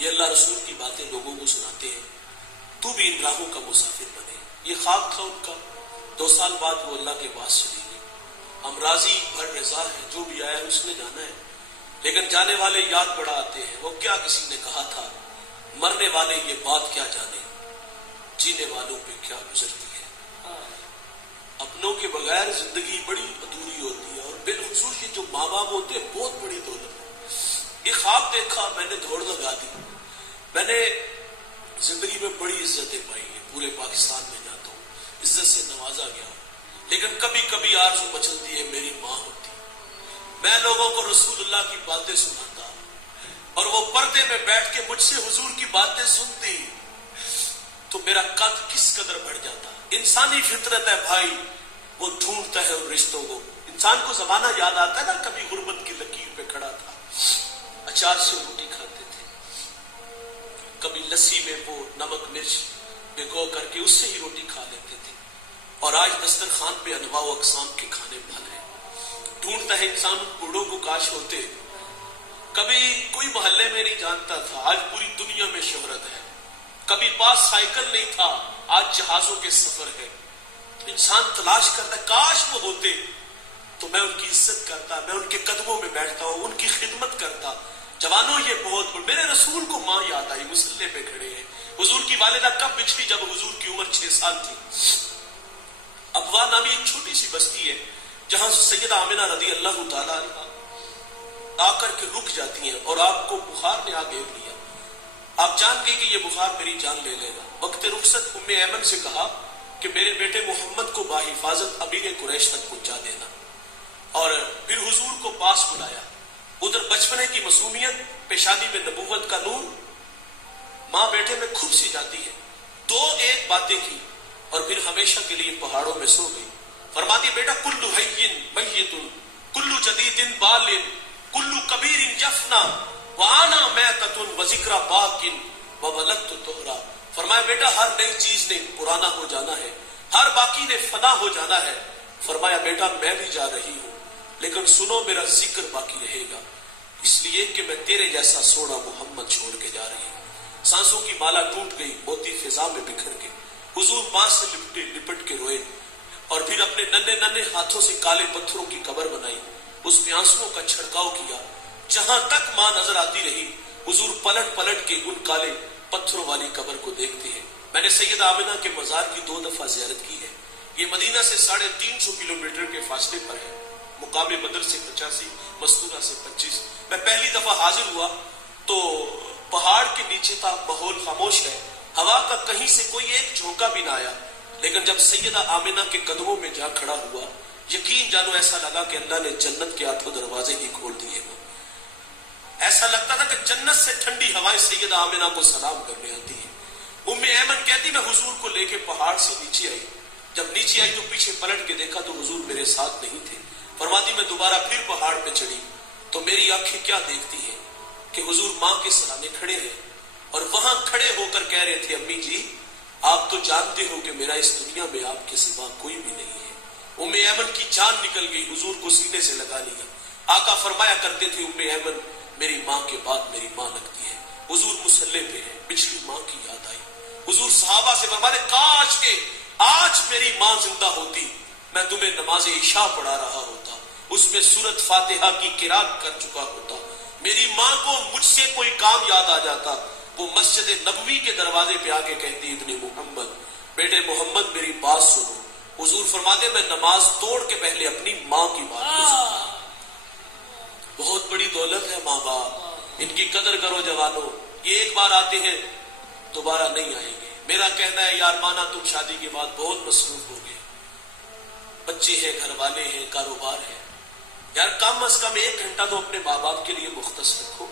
یہ اللہ رسول کی باتیں لوگوں کو سناتے ہیں، تو بھی ان راہوں کا مسافر بنے۔ یہ خواب تھا ان کا، 2 سال بعد وہ اللہ کے پاس چلی گئی۔ ہم راضی بھر رضا ہے، جو بھی آیا ہے اس نے جانا ہے، لیکن جانے والے یاد بڑا آتے ہیں۔ وہ کیا کسی نے کہا تھا، مرنے والے یہ بات کیا جانے، جینے والوں پہ کیا گزرتی ہے۔ اپنوں کے بغیر زندگی بڑی ادھوری ہوتی ہے، اور بالخصوص یہ جو ماں باپ ہوتے ہیں بہت بڑی دولت ہے۔ یہ خواب دیکھا، میں نے دوڑ لگا دی۔ میں نے زندگی میں بڑی عزتیں پائی ہیں، پورے پاکستان میں جاتا ہوں عزت سے نوازا گیا ہوں، لیکن کبھی کبھی آرزو مچلتی ہے میری ماں ہوتی۔ میں لوگوں کو رسول اللہ کی باتیں سناتا اور وہ پردے میں بیٹھ کے مجھ سے حضور کی باتیں سنتی تو میرا قد کس قدر بڑھ جاتا۔ انسانی فطرت ہے بھائی، وہ ڈھونڈتا ہے ان رشتوں کو۔ انسان کو زمانہ یاد آتا ہے نا، کبھی غربت کی لکیر پہ کھڑا تھا، اچار سے روٹی کھاتے تھے، کبھی لسی میں وہ نمک مرچ بھگو کر کے اس سے ہی روٹی کھا لیتے تھے، اور آج دسترخوان پہ انواع و اقسام کے کھانے پل ہیں۔ ڈھونڈتا ہے انسان ان بوڑھوں کو، کاش ہوتے۔ کبھی کوئی محلے میں نہیں جانتا تھا، آج پوری دنیا میں شہرت ہے۔ کبھی پاس سائیکل نہیں تھا، آج جہازوں کے سفر ہے۔ انسان تلاش کرتا ہے، کاش وہ ہوتے تو میں ان کی عزت کرتا، میں ان کے قدموں میں بیٹھتا ہوں، ان کی خدمت کرتا۔ جوانوں یہ بہت میرے رسول کو ماں یاد آئی، مصلے پہ کھڑے ہیں۔ حضور کی والدہ کب بچھی؟ جب حضور کی عمر 6 سال تھی۔ ابوا نامی ایک چھوٹی سی بستی ہے جہاں سیدہ آمنہ رضی اللہ تعالیٰ عنہ آ کر کے رک جاتی ہیں، اور آپ کو بخار نے آ گھیر لیا۔ آپ جان گئے کہ یہ بخار میری جان لے لے گا۔ وقت رخصت ام ایمن سے کہا کہ میرے بیٹے محمد کو باحفاظت امیر قریش تک پہنچا دینا، اور پھر حضور کو پاس بلایا۔ ادھر بچپنے کی معصومیت، پیشانی میں نبوت کا نور، ماں بیٹے میں کھپ سی جاتی ہے۔ 2 باتیں کی اور پھر ہمیشہ کے لیے پہاڑوں میں سو گئی۔ فرماتی بیٹا کل حی میت، کل جدید بال، کل کبیر یفنا، وانا میتۃ وذکر باق وولدت طہرا۔ فرمایا بیٹا ہر نئی چیز نے پرانا ہو جانا ہے، ہر باقی نے فنا ہو جانا ہے۔ فرمایا بیٹا میں بھی جا رہی ہوں، لیکن سنو میرا ذکر باقی رہے گا، اس لیے کہ میں تیرے جیسا سونا محمد چھوڑ کے جا رہی ہوں۔ سانسوں کی مالا ٹوٹ گئی، موتی فضا میں بکھر گئے۔ حضور ماں سے لپٹ کے روئے، اور پھر اپنے ننھے ننھے ہاتھوں سے کالے پتھروں کی قبر بنائی، اس میں آنسوؤں کا چھڑکاؤ کیا۔ جہاں تک ماں نظر آتی رہی، حضور پلٹ پلٹ کے ان کالے پتھروں والی قبر کو دیکھتے ہیں۔ میں نے سیدہ آمنہ کے مزار کی 2 دفعہ زیارت کی ہے۔ یہ مدینہ سے 350 کلومیٹر کے فاصلے پر ہے، مقام بدر سے 85، مستورہ سے 25۔ میں پہلی دفعہ حاضر ہوا تو پہاڑ کے نیچے تھا، ماحول خاموش ہے، ہوا کا کہیں سے کوئی ایک جھونکا بھی نہ آیا، لیکن جب سیدہ آمنہ کے قدموں میں جا کھڑا ہوا، یقین جانو ایسا لگا کہ اللہ نے جنت کے 8 دروازے ہی کھول دیے۔ ایسا لگتا تھا کہ جنت سے ٹھنڈی ہوائیں سیدہ آمنہ کو سلام کرنے آتی ہیں۔ ام ایمن کہتی میں حضور کو لے کے پہاڑ سے نیچے آئی، جب نیچے آئی تو پیچھے پلٹ کے دیکھا تو حضور میرے ساتھ نہیں تھے۔ فرماتی میں دوبارہ پھر پہاڑ پہ چڑھی تو میری آنکھیں کیا دیکھتی ہیں کہ حضور ماں کے سرانے کھڑے ہیں، اور وہاں کھڑے ہو کر کہہ رہے تھے امی جی آپ تو جانتے ہو کہ میرا اس دنیا میں آپ کے سوا کوئی بھی نہیں ہے۔ ام ایمن کی جان نکل گئی، حضور کو سینے سے لگا لیا۔ آقا فرمایا کرتے تھے ام ایمن میری ماں کے بعد میری ماں لگتی ہے۔ حضور مسلح پہ ہے، پچھلی ماں کی یاد آئی۔ حضور صحابہ سے فرماتے کاش کہ آج میری ماں زندہ ہوتی، میں تمہیں نماز عشاء پڑھا رہا ہوتا، اس میں سورت فاتحہ کی قرات کر چکا ہوتا۔ میری ماں کو مجھ سے کوئی کام یاد آ جاتا، وہ مسجد نبوی کے دروازے پہ آ کے کہتی ابن محمد، بیٹے محمد میری بات سنو۔ حضور فرماتے میں نماز توڑ کے پہلے اپنی ماں کی بات کو سنتا۔ بہت بڑی دولت ہے ماں باپ، ان کی قدر کرو جوانوں۔ یہ ایک بار آتے ہیں دوبارہ نہیں آئیں گے۔ میرا کہنا ہے یار مانا تم شادی کے بعد بہت مصروف ہو گئے، بچے ہیں، گھر والے ہیں، کاروبار ہے، یار کم از کم 1 گھنٹہ تو اپنے ماں باپ کے لیے مختص رکھو۔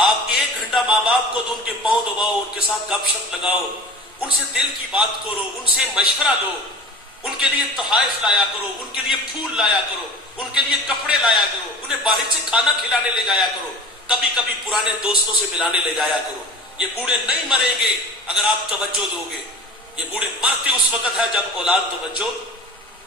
آپ 1 گھنٹہ ماں باپ کو تو ان کے پاؤں دباؤ، ان کے ساتھ گپ شپ لگاؤ، ان سے دل کی بات کرو، ان سے مشورہ لو، ان کے لیے تحائف لایا کرو، ان کے لیے پھول لایا کرو، ان کے لیے کپڑے لایا کرو، انہیں باہر سے کھانا کھلانے لے جایا کرو، کبھی کبھی پرانے دوستوں سے ملانے لے جایا کرو۔ یہ بوڑھے نہیں مریں گے اگر آپ توجہ دو گے، یہ بوڑھے مرتے اس وقت ہے جب اولاد توجہ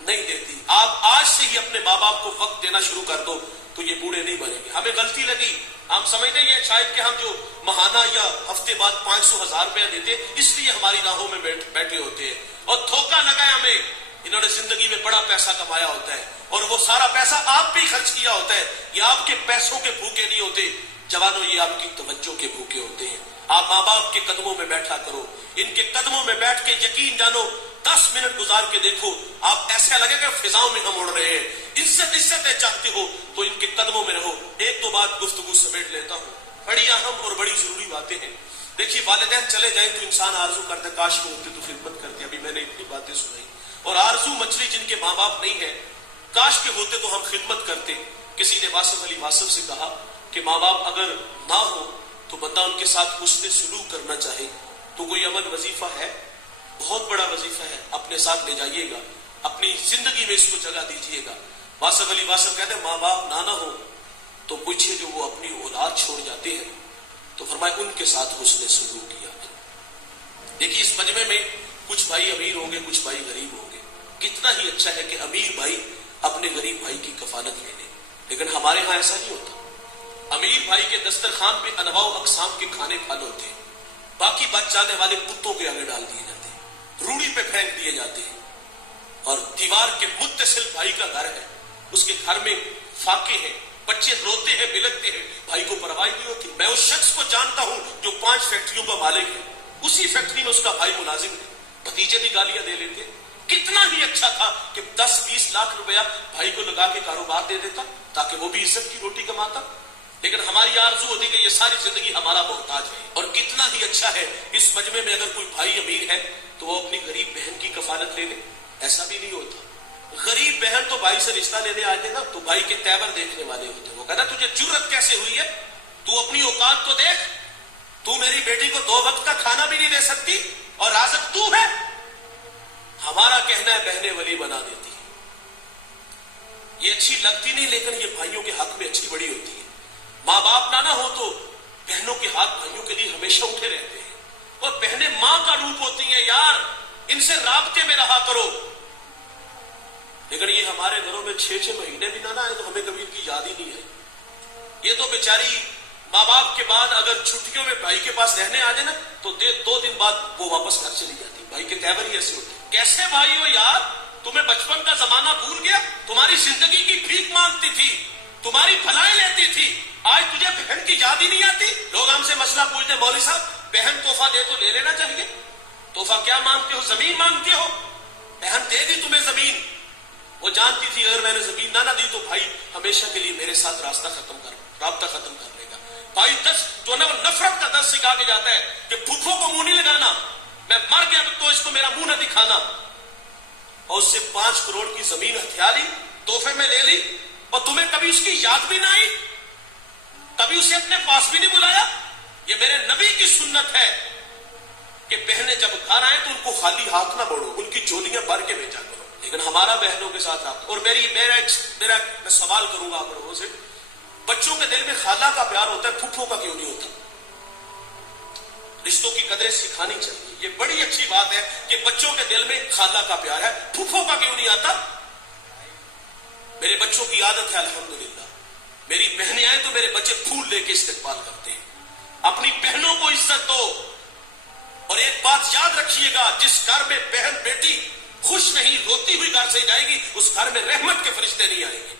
نہیں دیتی۔ آپ آج سے ہی اپنے ماں باپ کو وقت دینا شروع کر دو، تو یہ بوڑھے نہیں بنیں گے. ہمیں غلطی لگی, ہم سمجھتے ہیں شاید کہ ہم جو ماہانہ یا ہفتے بعد 500,000 روپیہ دیتے اس لیے ہماری راہوں میں بیٹھے ہوتے ہیں, اور دھوکہ لگا ہے ہمیں. انہوں نے زندگی میں بڑا پیسہ کمایا ہوتا ہے اور وہ سارا پیسہ آپ پہ ہی خرچ کیا ہوتا ہے. یہ آپ کے پیسوں کے بھوکے نہیں ہوتے جوانوں, یہ آپ کی توجہ کے بھوکے ہوتے ہیں. آپ ماں باپ کے قدموں میں بیٹھا کرو, ان کے قدموں میں بیٹھ کے یقین جانو 10 منٹ گزار کے دیکھو, آپ ایسا لگے کہ فضاؤں میں ہم اڑ رہے ہیں. عزتیں چاہتے ہو تو ان کے قدموں میں رہو. ایک دو بات گفتگو سمیٹ لیتا ہوں, بڑی اہم اور بڑی ضروری باتیں ہیں. دیکھیے والدین چلے جائیں تو انسان آرزو کرتے کاش وہ ہوتے تو خدمت کرتے. ابھی میں نے اتنی باتیں سنائی, اور آرزو مچھلی جن کے ماں باپ نہیں ہے کاش کے ہوتے تو ہم خدمت کرتے. کسی نے واصف علی واصف سے کہا کہ ماں باپ اگر نہ ہو تو بندہ ان کے ساتھ حسن سلوک کرنا چاہے تو کوئی عمل وظیفہ ہے, بہت بڑا وظیفہ ہے, اپنے ساتھ لے جائیے گا, اپنی زندگی میں اس کو جگہ دیجیے گا. واصف علی واصف کہتے ہیں ماں باپ نہ ہو تو پوچھے جو وہ اپنی اولاد چھوڑ جاتے ہیں تو فرمائے ان کے ساتھ حسن سلوک کیا. دیکھیے اس مجمع میں کچھ بھائی امیر ہوں گے, کچھ بھائی غریب ہوں گے. کتنا ہی اچھا ہے کہ امیر بھائی اپنے غریب بھائی کی کفالت لے لیں, لیکن ہمارے ہاں ایسا نہیں ہوتا. امیر بھائی کے دسترخوان پہ انواع و اقسام کے کھانے پھل ہوتے ہیں, باقی بچ جانے والے کتوں کے آگے ڈال دیے جاتے ہیں, روڑی پہ پھینک دیے جاتے ہیں. اور دیوار کے متصل بھائی کا گھر ہے, اس کے گھر میں فاقے ہیں, بچے روتے ہیں بلکتے ہیں, بھائی کو پرواہ نہیں ہوتی. میں اس شخص کو جانتا ہوں جو 5 فیکٹریوں کا مالک ہے, اسی فیکٹری میں اس کا بھائی ملازم ہے, بھتیجے بھی گالیاں دے لیتے. کتنا ہی اچھا تھا کہ 10-20 لاکھ روپیہ بھائی کو لگا کے کاروبار دے دیتا تاکہ وہ بھی عزت کی روٹی کماتا. لیکن ہماری آرزو ہوتی کہ یہ ساری زندگی ہمارا محتاج ہے. اور کتنا ہی اچھا ہے اس مجمع میں اگر کوئی بھائی امیر ہے تو وہ اپنی غریب بہن کی کفالت لے لے. ایسا بھی نہیں ہوتا. غریب بہن تو بھائی سے رشتہ لینے آئے تھے نا تو بھائی کے تیور دیکھنے والے ہوتے. وہ کہتا تجھے جرت کیسے ہوئی ہے, تو اپنی اوقات تو دیکھ, تو میری بیٹی کو 2 وقت کا کھانا بھی نہیں دے سکتی اور رازق تو ہے. ہمارا کہنا ہے بہنیں ولی بنا دیتی ہے. یہ اچھی لگتی نہیں لیکن یہ بھائیوں کے حق میں اچھی بڑی ہوتی ہے. ماں باپ نہ ہو تو بہنوں کے ہاتھ بھائیوں کے لیے ہمیشہ اٹھے رہتے ہیں, اور بہنیں ماں کا روپ ہوتی ہیں. یار ان سے رابطے میں رہا کرو. لیکن یہ ہمارے گھروں میں 6 مہینے بھی نہ آئے تو ہمیں کبھی ان کی یاد ہی نہیں ہے. یہ تو بیچاری ماں باپ کے بعد اگر چھٹیوں میں بھائی کے پاس رہنے آ جائے نا تو 2 دن بعد وہ واپس گھر چلی جاتی. بھائی کے تیور ہی ایسے ہوتے. کیسے بھائی ہو یار, تمہیں بچپن کا زمانہ بھول گیا؟ تمہاری زندگی کی بھیک مانگتی تھی, تمہاری بھلائی لیتی تھی, آج تجھے بہن کی یاد ہی نہیں آتی. لوگ ہم سے مسئلہ پوچھتے مولوی صاحب بہن تحفہ دے تو لے لینا چاہیے. تحفہ کیا مانگتے ہو؟ زمین مانگتے ہو؟ بہن دے دی تمہیں زمین. وہ جانتی تھی اگر میں نے زمین نہ دی تو بھائی ہمیشہ کے لیے میرے ساتھ رابطہ ختم کر لے گا. بھائی جو نا نفرت کا درس سکھا کے جاتا ہے کہ پھوپھوں کو منہ نہیں لگانا, میں مر گیا تو اس کو میرا منہ نہ دکھانا. اور اس سے 5 کروڑ کی زمین ہتھیا لی, تحفے میں لے لی, اور تمہیں کبھی اس کی یاد بھی نہ آئی, کبھی اسے اپنے پاس بھی نہیں بلایا. یہ میرے نبی کی سنت ہے کہ بہنیں جب گھر آئیں تو ان کو خالی ہاتھ نہ بڑھو, ان کی جھولیاں بھر کے بھیجا کرو. لیکن ہمارا بہنوں کے ساتھ رابطہ. اور میں سوال کروں گا آپ لوگوں سے, بچوں کے دل میں خالہ کا پیار ہوتا ہے, پھوپھوں کا کیوں نہیں ہوتا؟ رشتوں کی قدریں سکھانی چاہیے. یہ بڑی اچھی بات ہے کہ بچوں کے دل میں خالہ کا پیار ہے, پھوپھوں کا کیوں نہیں آتا؟ میرے بچوں کی عادت ہے الحمدللہ, میری بہنیں آئیں تو میرے بچے پھول لے کے استقبال کرتے ہیں. اپنی بہنوں کو عزت دو. اور ایک بات یاد رکھیے گا, جس گھر میں بہن بیٹی خوش نہیں روتی ہوئی گھر سے جائے گی اس گھر میں رحمت کے فرشتے نہیں آئیں گے.